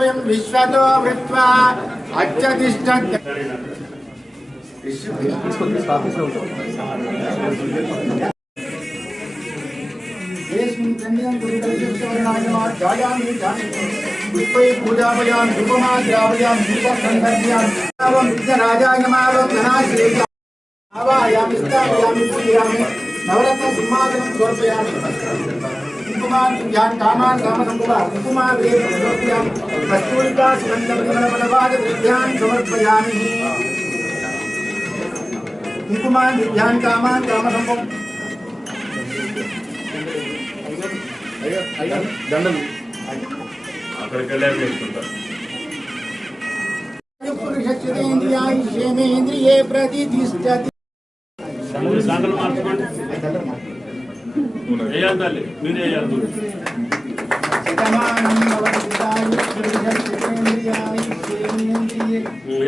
वयं विश्वतो वृत्वा अच्युतिष्ठत् पूजापयां धूपमाद्रावयां धूपसंदर्भयां विघ्नराजायमावं धनाश्रेय आवाहयामि स्थापयामि पूजयामि नवरत्न सिंहासनं समर्पयामि कुमान् कामान् कामसम्भवा कुमारेण समर्पयामि कस्तूरिका सुगन्धपरिमलफलपादद्रव्यान् समर्पयामि कुमान् विद्यान् कामान् कामसम्भवा దండం అక్కడికి వెళ్ళాక చేసుకుంటారు పురుషేంద్రియాయుష్యేంద్రియే ప్రతిష్ఠతి సాగలు మార్చుకోండి వేయాలి మీరు వేయాలి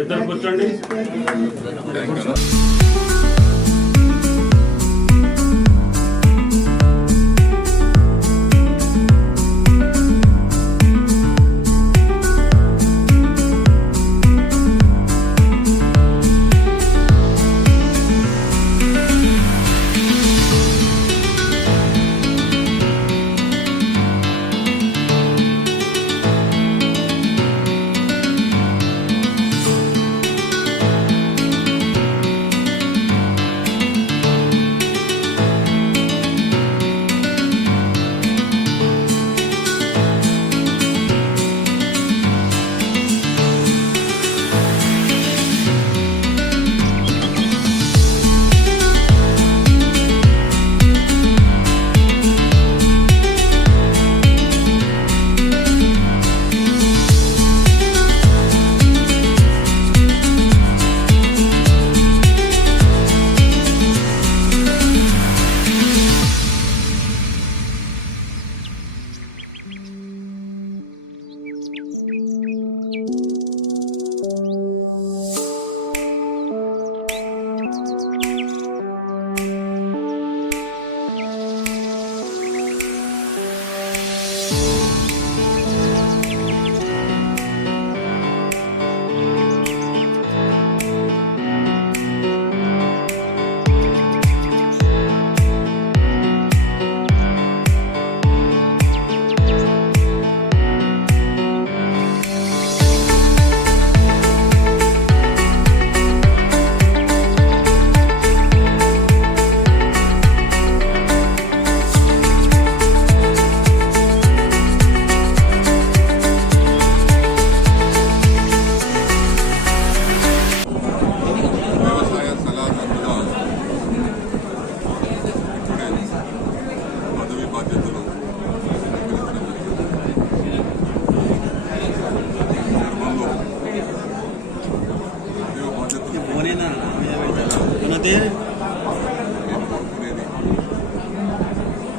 ఇద్దరు కూర్చోండి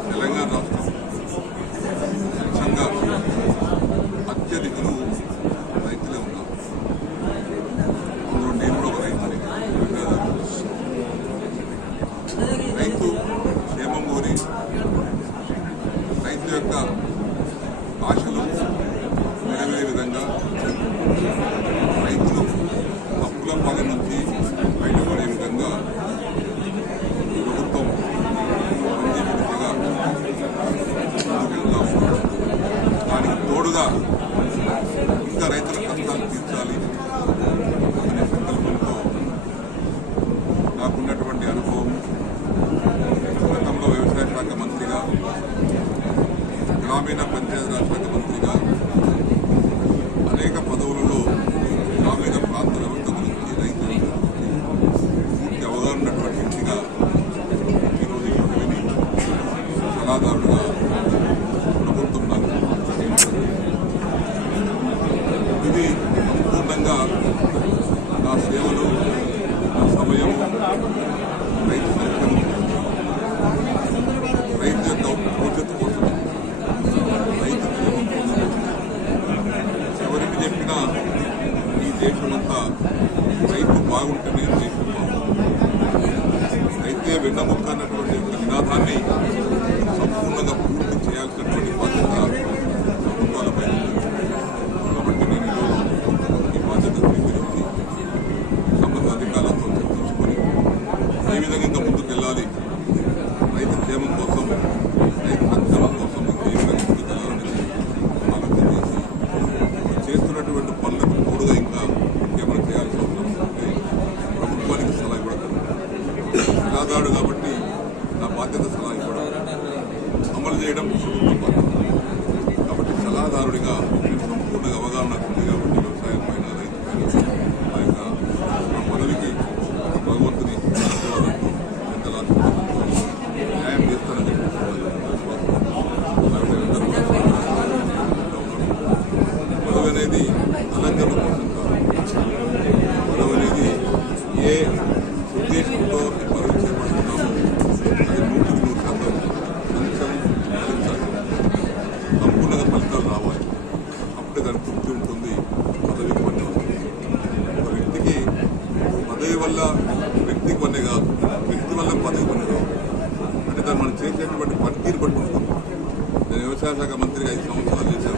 తెలంగాణ రాష్ట్రం ముఖ్యంగా అత్యధికులు రైతులే ఉన్నారు. అందులో నేను కూడా ఒక రైతుని. రైతు క్షేమం కోరి రైతు యొక్క ఆశలు నెరవేరే విధంగా రైతులు అప్పుల పాలన నుంచి బయటపడే విధంగా ప్రభుత్వం పనిచేసే దిశగా దానికి తోడుగా ఇంకా రైతుల కష్టాలు తీర్చాలి అనే సంకల్పంతో నాకున్నటువంటి అనుభవం గతంలో వ్యవసాయ శాఖ మంత్రిగా, గ్రామీణ పంచాయతీరాజ్ శాఖ మంత్రిగా అనేక పదవులలో గ్రామీణ ప్రాంత వ్యవస్థ గురించి రైతుల పూర్తి అవగాహన ఉన్నటువంటి వ్యక్తిగా ఈరోజు విని సలహాదారుడుగా ప్రభుత్వం నాకు ఇది సంపూర్ణంగా నా సేవలు, నా సమయం రైతు సంక్షేమం, రైతు యొక్క భవిష్యత్తు కోసం, రైతు క్షేమం కోసం. ఎవరికి చెప్పినా ఈ దేశమంతా రైతు బాగుంటేనే దేశం బాగుంటుంది, రైతే వెన్నముక్క అన్నటువంటి ఒక నినాదాన్ని సంపూర్ణంగా పూర్తి చేయాల్సినటువంటి బాధ్యత ప్రభుత్వాలపై ఉంది. కాబట్టి చేయడం ప్రభుత్వం బాధ్యత. కాబట్టి సలహాదారుడిగా నేను సంపూర్ణ అవగాహన ఉంది కాబట్టి వ్యవసాయం పైన రైతు పైన ఆ యొక్క ఆ మనవికి భగవంతుని ఆశీర్వాదంతో పెద్దల ఆశీర్వాదంతో న్యాయం చేస్తానని పదవి అనేది అలంకరణ కోసం కాదు. పదవి అనేది ఏ ఉద్దేశంతో ఈ పదవి చేపడుతున్నామో అది 100% ఫలితం ఫలించాలి. సంపూర్ణంగా ఫలితాలు రావాలి. అప్పుడే దాని తృప్తి ఉంటుంది. పదవికి పని వస్తుంది. ఒక వ్యక్తికి పదవి వల్ల వ్యక్తికి పని కాదు, వ్యక్తి వల్ల పదవి పని కాదు. అంటే దాన్ని మనం చేసేటువంటి పనితీరు బట్టి ఉంటుంది. నేను వ్యవసాయ శాఖ మంత్రిగా 5 సంవత్సరాలు చేశాను.